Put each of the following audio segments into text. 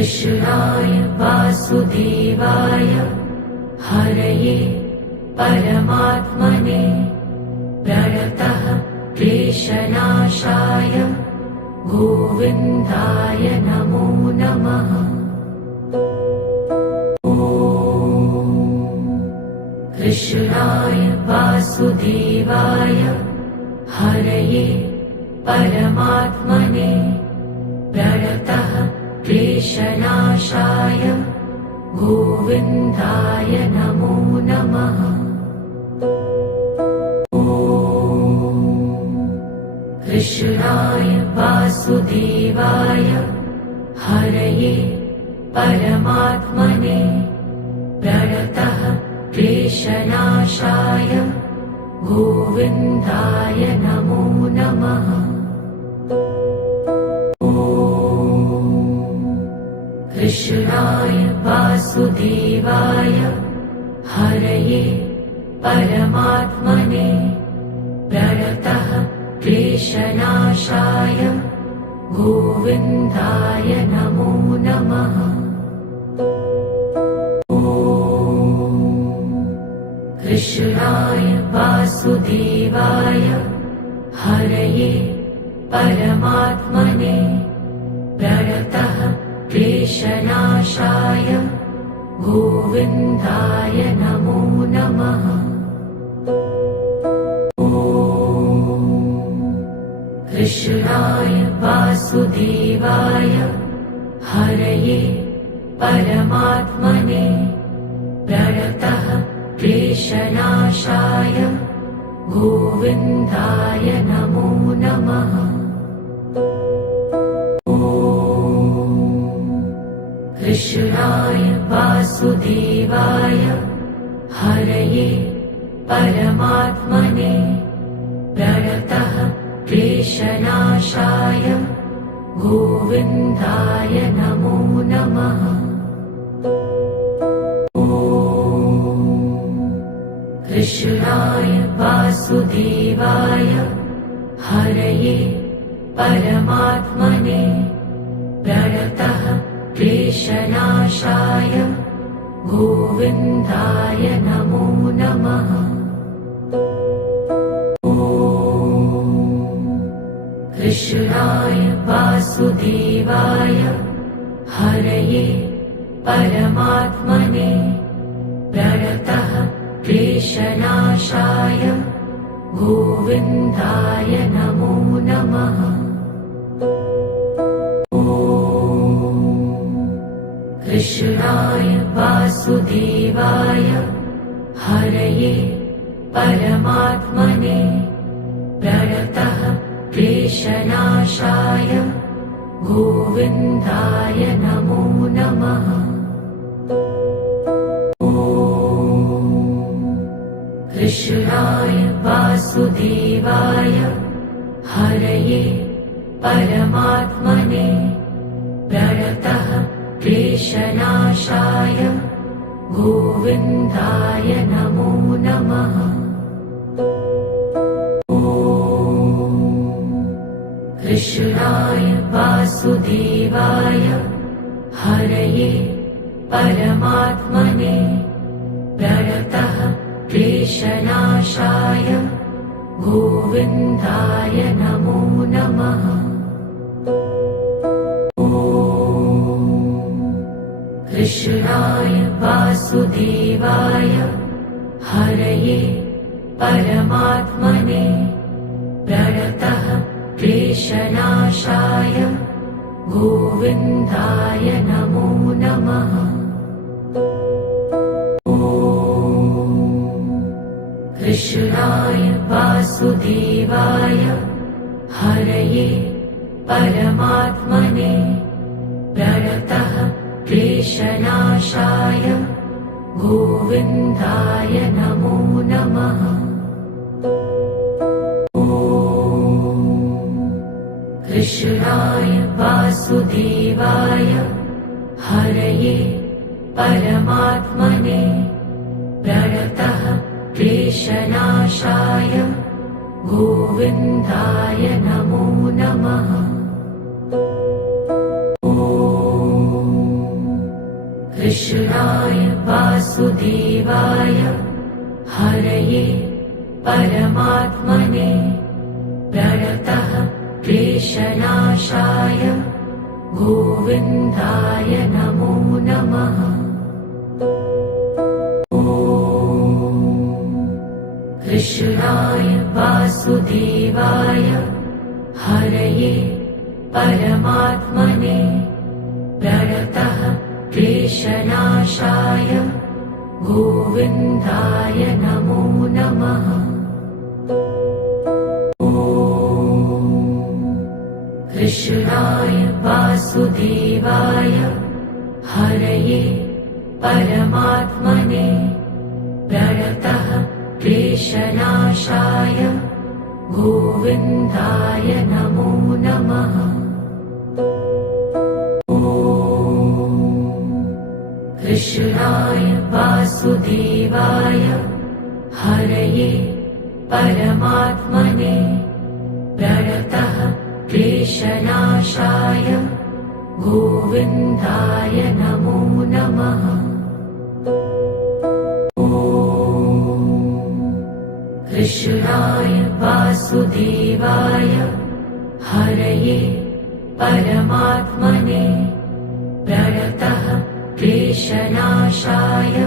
कृष्णाय वासुदेवाय हरये परमात्मने प्रणतः क्लेशनाशाय गोविन्दाय नमो नमः। कृष्णाय वासुदेवाय हरये परमात्मने प्रणतः क्लेशनाशाय गोविन्दाय नमो नमः। कृष्णाय वासुदेवाय हरये परमात्मने प्रणतः क्लेशनाशाय गोविन्दाय नमो नमः। कृष्णाय वासुदेवाय हरये परमात्मने प्रणतः क्लेशनाशाय गोविन्दाय नमो नमः। कृष्णाय वासुदेवाय हरये परमात्मने प्रणतः क्लेशनाशाय गोविन्दाय नमो नमः। कृष्णाय वासुदेवाय हरये परमात्मने प्रणतः क्लेशनाशाय गोविन्दाय नमो नमः। कृष्णाय वासुदेवाय हरये परमात्मने प्रणतः क्लेशनाशाय गोविन्दाय नमो नमः। कृष्णाय वासुदेवाय हरये परमात्मने प्रणतः क्लेशनाशाय गोविन्दाय नमो नमः। कृष्णाय वासुदेवाय हरये परमात्मने प्रणतः क्लेशनाशाय गोविन्दाय नमो नमः। कृष्णाय वासुदेवाय हरये परमात्मने प्रणतः क्लेशनाशाय गोविन्दाय नमो नमः। कृष्णाय वासुदेवाय हरये परमात्मने प्रणतः क्लेशनाशाय गोविन्दाय नमो नमः। कृष्णाय वासुदेवाय हरये परमात्मने प्रणतः क्लेशनाशाय गोविन्दाय नमो नमः। कृष्णाय वासुदेवाय हरये परमात्मने प्रणतः क्लेशनाशाय गोविन्दाय नमो नमः। कृष्णाय वासुदेवाय हरये परमात्मने प्रणतः क्लेशनाशाय गोविन्दाय नमो नमः। कृष्णाय वासुदेवाय हरये परमात्मने प्रणतः क्लेशनाशाय गोविन्दाय नमो नमः। कृष्णाय वासुदेवाय हरये परमात्मने प्रणतः क्लेशनाशाय गोविन्दाय नमो नमः। कृष्णाय वासुदेवाय हरये परमात्मने प्रणतः क्लेशनाशाय गोविन्दाय नमो नमः। कृष्णाय वासुदेवाय हरये परमात्मने प्रणतः क्लेशनाशाय गोविन्दाय नमो नमः। कृष्णाय वासुदेवाय हरये परमात्मने प्रणतः क्लेशनाशाय गोविन्दाय नमो नमः। कृष्णाय वासुदेवाय हरये परमात्मने प्रणतः क्लेशनाशाय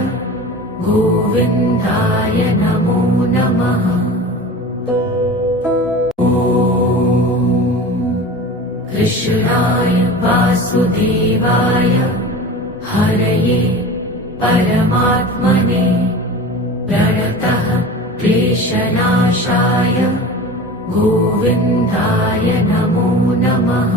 गोविन्दाय नमो नमः। कृष्णाय वासुदेवाय हरये परमात्मने प्रणतः क्लेशनाशाय गोविन्दाय नमो नमः।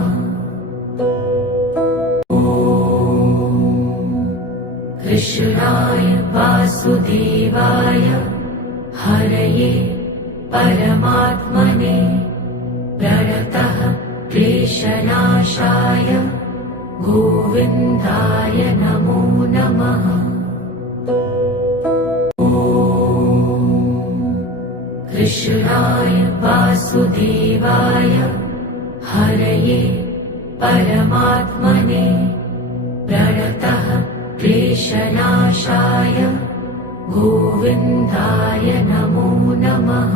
कृष्णाय वासुदेवाय हरये परमात्मने प्रणतः क्लेशनाशाय गोविन्दाय नमो नमः। कृष्णाय वासुदेवाय हरये परमात्मने प्रणतः क्लेशनाशाय गोविन्दाय नमो नमः।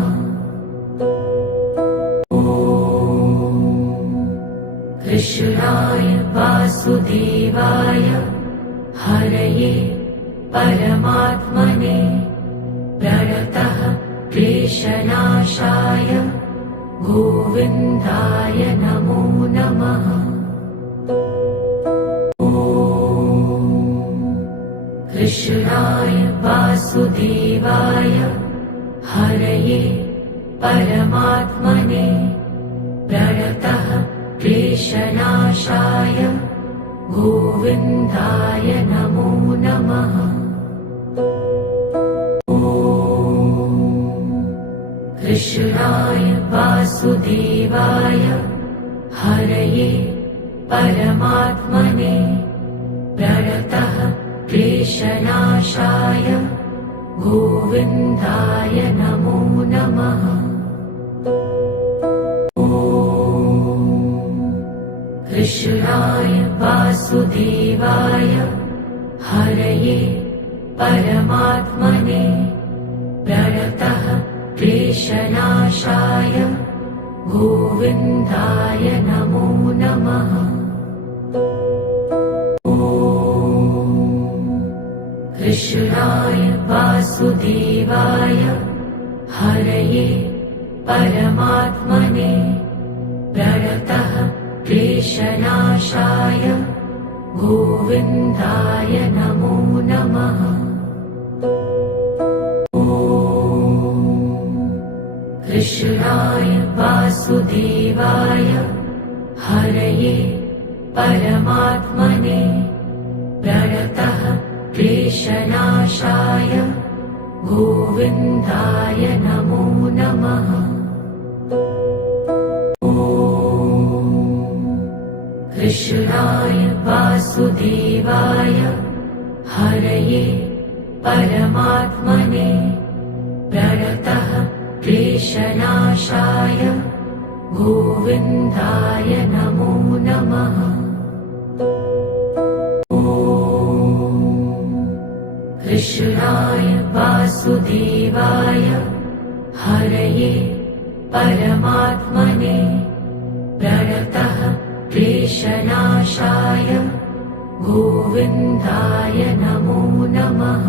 कृष्णाय वासुदेवाय हरये परमात्मने प्रणतः क्लेशनाशाय गोविन्दाय नमो नमः। कृष्णाय वासुदेवाय हरये परमात्मने प्रणतः क्लेशनाशाय गोविन्दाय नमो नमः। कृष्णाय वासुदेवाय हरये परमात्मने प्रणतः क्लेशनाशाय गोविन्दाय नमो नमः। कृष्णाय वासुदेवाय हरये परमात्मने प्रणतः क्लेशनाशाय गोविन्दाय नमो नमः। कृष्णाय वासुदेवाय हरये परमात्मने प्रणतः क्लेशनाशाय गोविन्दाय नमो नमः। कृष्णाय वासुदेवाय हरये परमात्मने प्रणतः क्लेशनाशाय गोविन्दाय नमो नमः। कृष्णाय वासुदेवाय हरये परमात्मने प्रणतः क्लेशनाशाय गोविन्दाय नमो नमः। कृष्णाय वासुदेवाय हरये परमात्मने प्रणतः क्लेशनाशाय गोविन्दाय नमो नमः।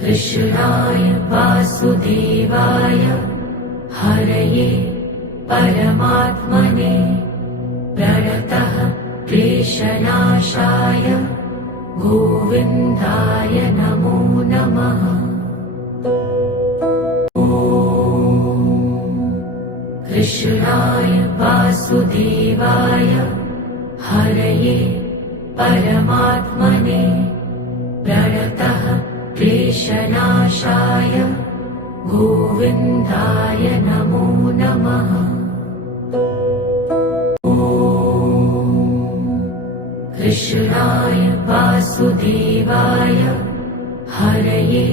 कृष्णाय वासुदेवाय हरये परमात्मने प्रणतः क्लेशनाशाय गोविन्दाय नमो नमः। कृष्णाय वासुदेवाय हरये परमात्मने प्रणतः क्लेशनाशाय गोविन्दाय नमो नमः। कृष्णाय वासुदेवाय हरये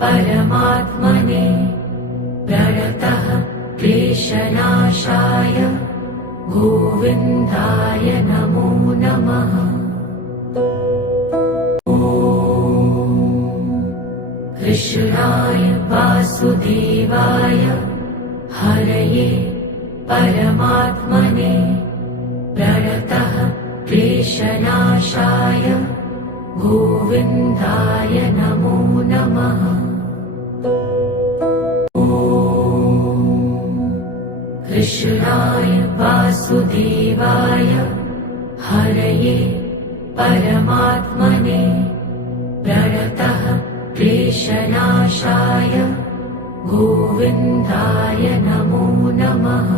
परमात्मने प्रणतः क्लेशनाशाय गोविन्दाय नमो नमः। कृष्णाय वासुदेवाय हरये परमात्मने प्रणतः क्लेशनाशाय गोविन्दाय नमो नमः। कृष्णाय वासुदेवाय हरये परमात्मने प्रणतः क्लेशनाशाय गोविन्दाय नमो नमः।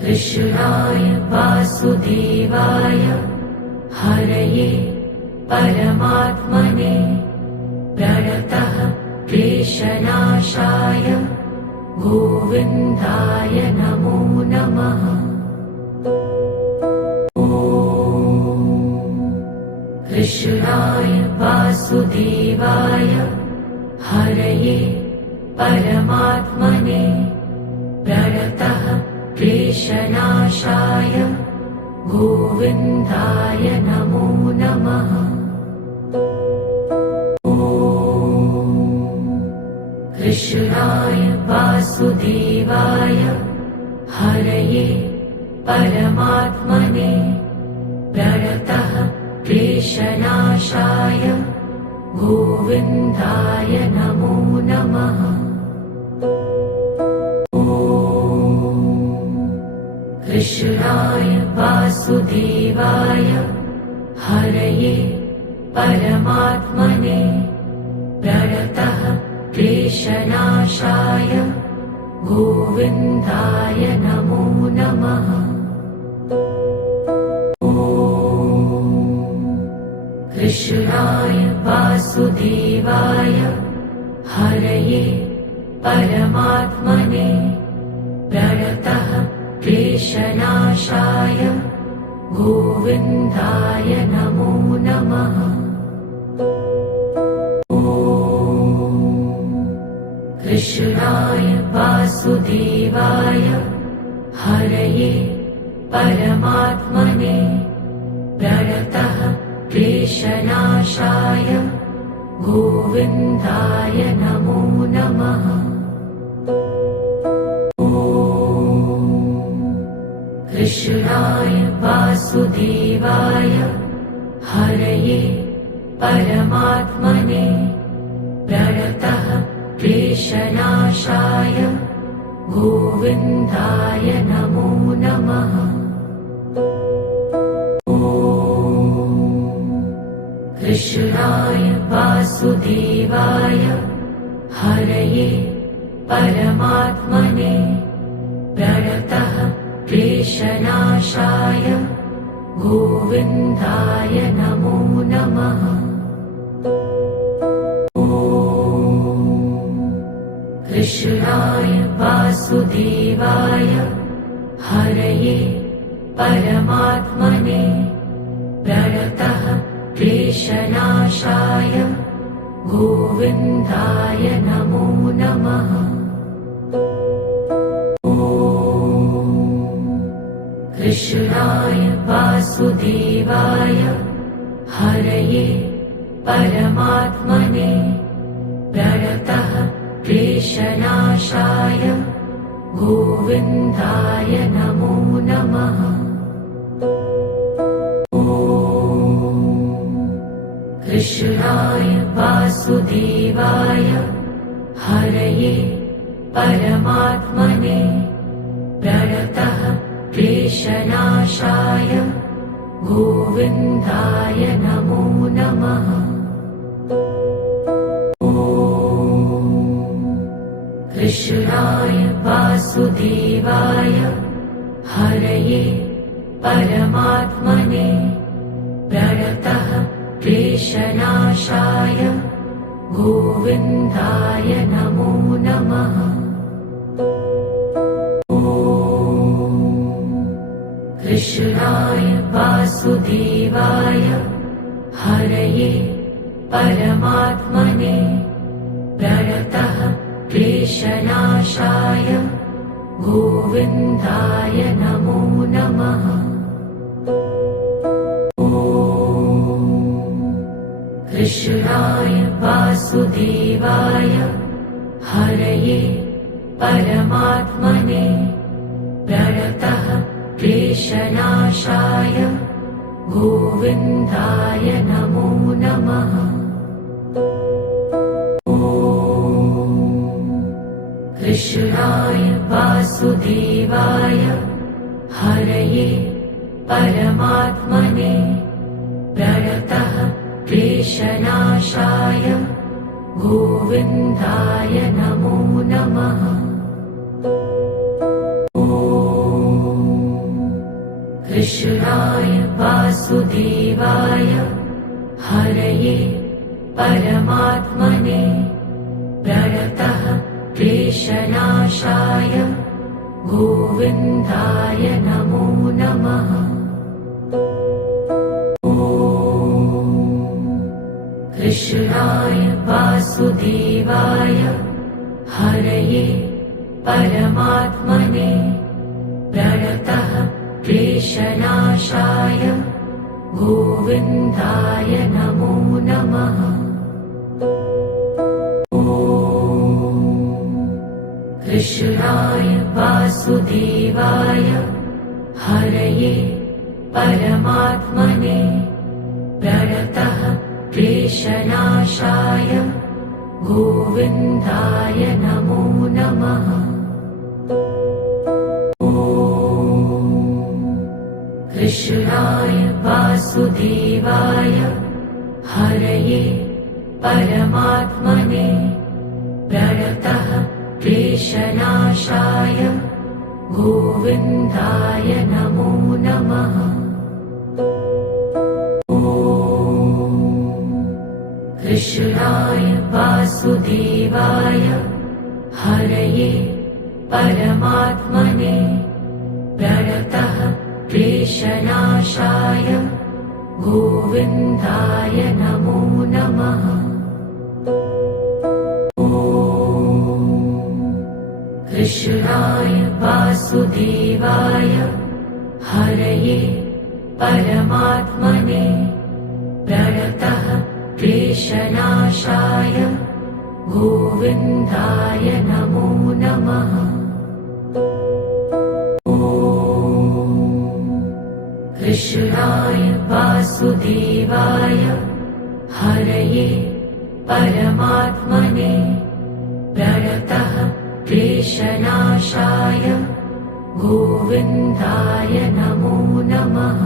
कृष्णाय वासुदेवाय हरये परमात्मने प्रणतः क्लेशनाशाय गोविन्दाय नमो नमः। कृष्णाय वासुदेवाय हरये परमात्मने प्रणतः क्लेशनाशाय गोविन्दाय नमो नमः। कृष्णाय वासुदेवाय हरये परमात्मने प्रणतः क्लेशनाशाय गोविन्दाय नमो नमः। कृष्णाय वासुदेवाय हरये परमात्मने प्रणतः क्लेशनाशाय गोविन्दाय नमो नमः। कृष्णाय वासुदेवाय हरये परमात्मने प्रणतः क्लेशनाशाय गोविन्दाय नमो नमः। कृष्णाय वासुदेवाय हरये परमात्मने प्रणतः क्लेशनाशाय गोविन्दाय नमो नमः। कृष्णाय वासुदेवाय हरये परमात्मने प्रणतः क्लेशनाशाय गोविन्दाय नमो नमः। कृष्णाय वासुदेवाय हरये परमात्मने प्रणतः क्लेशनाशाय गोविन्दाय नमो नमः। कृष्णाय वासुदेवाय हरये परमात्मने प्रणतः क्लेशनाशाय गोविन्दाय नमो नमः। कृष्णाय वासुदेवाय हरये परमात्मने प्रणतः क्लेशनाशाय गोविन्दाय नमो नमः। कृष्णाय वासुदेवाय हरये परमात्मने प्रणतः क्लेशनाशाय गोविन्दाय नमो नमः। कृष्णाय वासुदेवाय हरये परमात्मने प्रणतः क्लेशनाशाय गोविन्दाय नमो नमः। कृष्णाय वासुदेवाय हरये परमात्मने प्रणतः क्लेशनाशाय गोविन्दाय नमो नमः। कृष्णाय वासुदेवाय हरये परमात्मने प्रणतः क्लेशनाशाय गोविन्दाय नमो नमः। कृष्णाय वासुदेवाय हरये परमात्मने प्रणतः क्लेशनाशाय गोविन्दाय नमो नमः। कृष्णाय वासुदेवाय हरये परमात्मने प्रणतः क्लेशनाशाय गोविन्दाय नमो नमः। कृष्णाय वासुदेवाय हरये परमात्मने प्रणतः क्लेशनाशाय गोविन्दाय नमो नमः। कृष्णाय वासुदेवाय हरये परमात्मने प्रणतः क्लेशनाशाय गोविन्दाय नमो नमः। कृष्णाय वासुदेवाय हरये परमात्मने प्रणतः क्लेशनाशाय गोविन्दाय नमो नमः। कृष्णाय वासुदेवाय हरये परमात्मने प्रणतः क्लेशनाशाय गोविन्दाय नमो नमः। कृष्णाय वासुदेवाय हरये परमात्मने प्रणतः क्लेशनाशाय गोविन्दाय नमो नमः। कृष्णाय वासुदेवाय हरये परमात्मने प्रणतः क्लेशनाशाय गोविन्दाय नमो नमः।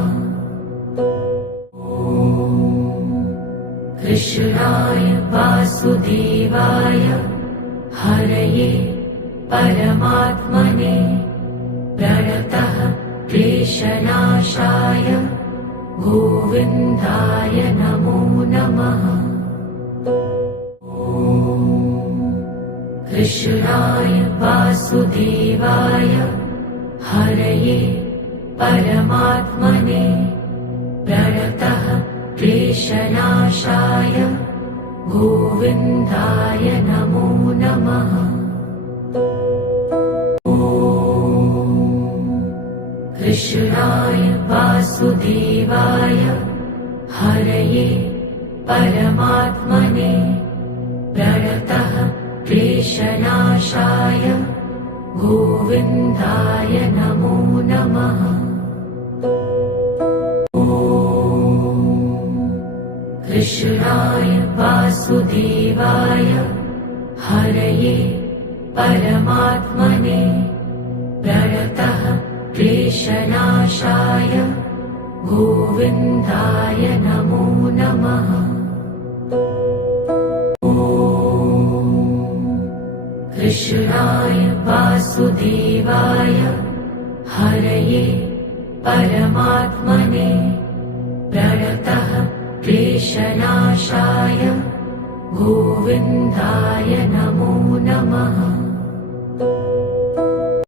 कृष्णाय वासुदेवाय हरये परमात्मने प्रणतः क्लेशनाशाय गोविन्दाय नमो नमः। कृष्णाय वासुदेवाय हरये परमात्मने प्रणतः क्लेशनाशाय गोविन्दाय नमो नमः। कृष्णाय वासुदेवाय हरये परमात्मने प्रणतः क्लेशनाशाय गोविन्दाय नमो नमः। कृष्णाय वासुदेवाय हरये परमात्मने प्रणतः क्लेशनाशाय गोविन्दाय नमो नमः। कृष्णाय वासुदेवाय हरये परमात्मने प्रणतः क्लेशनाशाय गोविन्दाय नमो